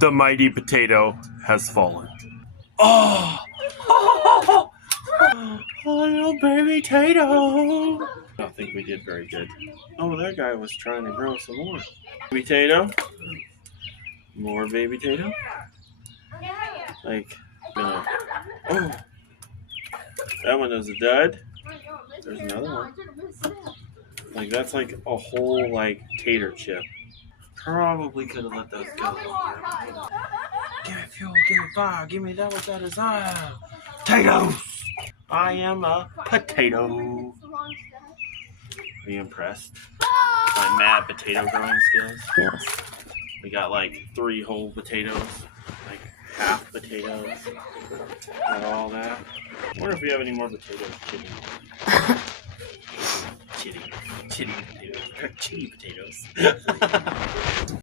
The mighty potato has fallen. Oh! Oh, little baby potato! I don't think we did very good. Oh, that guy was trying to grow some more. Baby potato? More baby potato? Like, oh, that one is a dud. There's another one. Like, that's like a whole, like, tater chip. Probably could have let those go longer. Give me fuel, give me fire, give me that which I desire. Potatoes! I am a potato. Are you impressed? My mad potato growing skills? Yes. We got like 3 whole potatoes, like half potatoes, and all that. I wonder if we have any more potatoes. Chitty potatoes.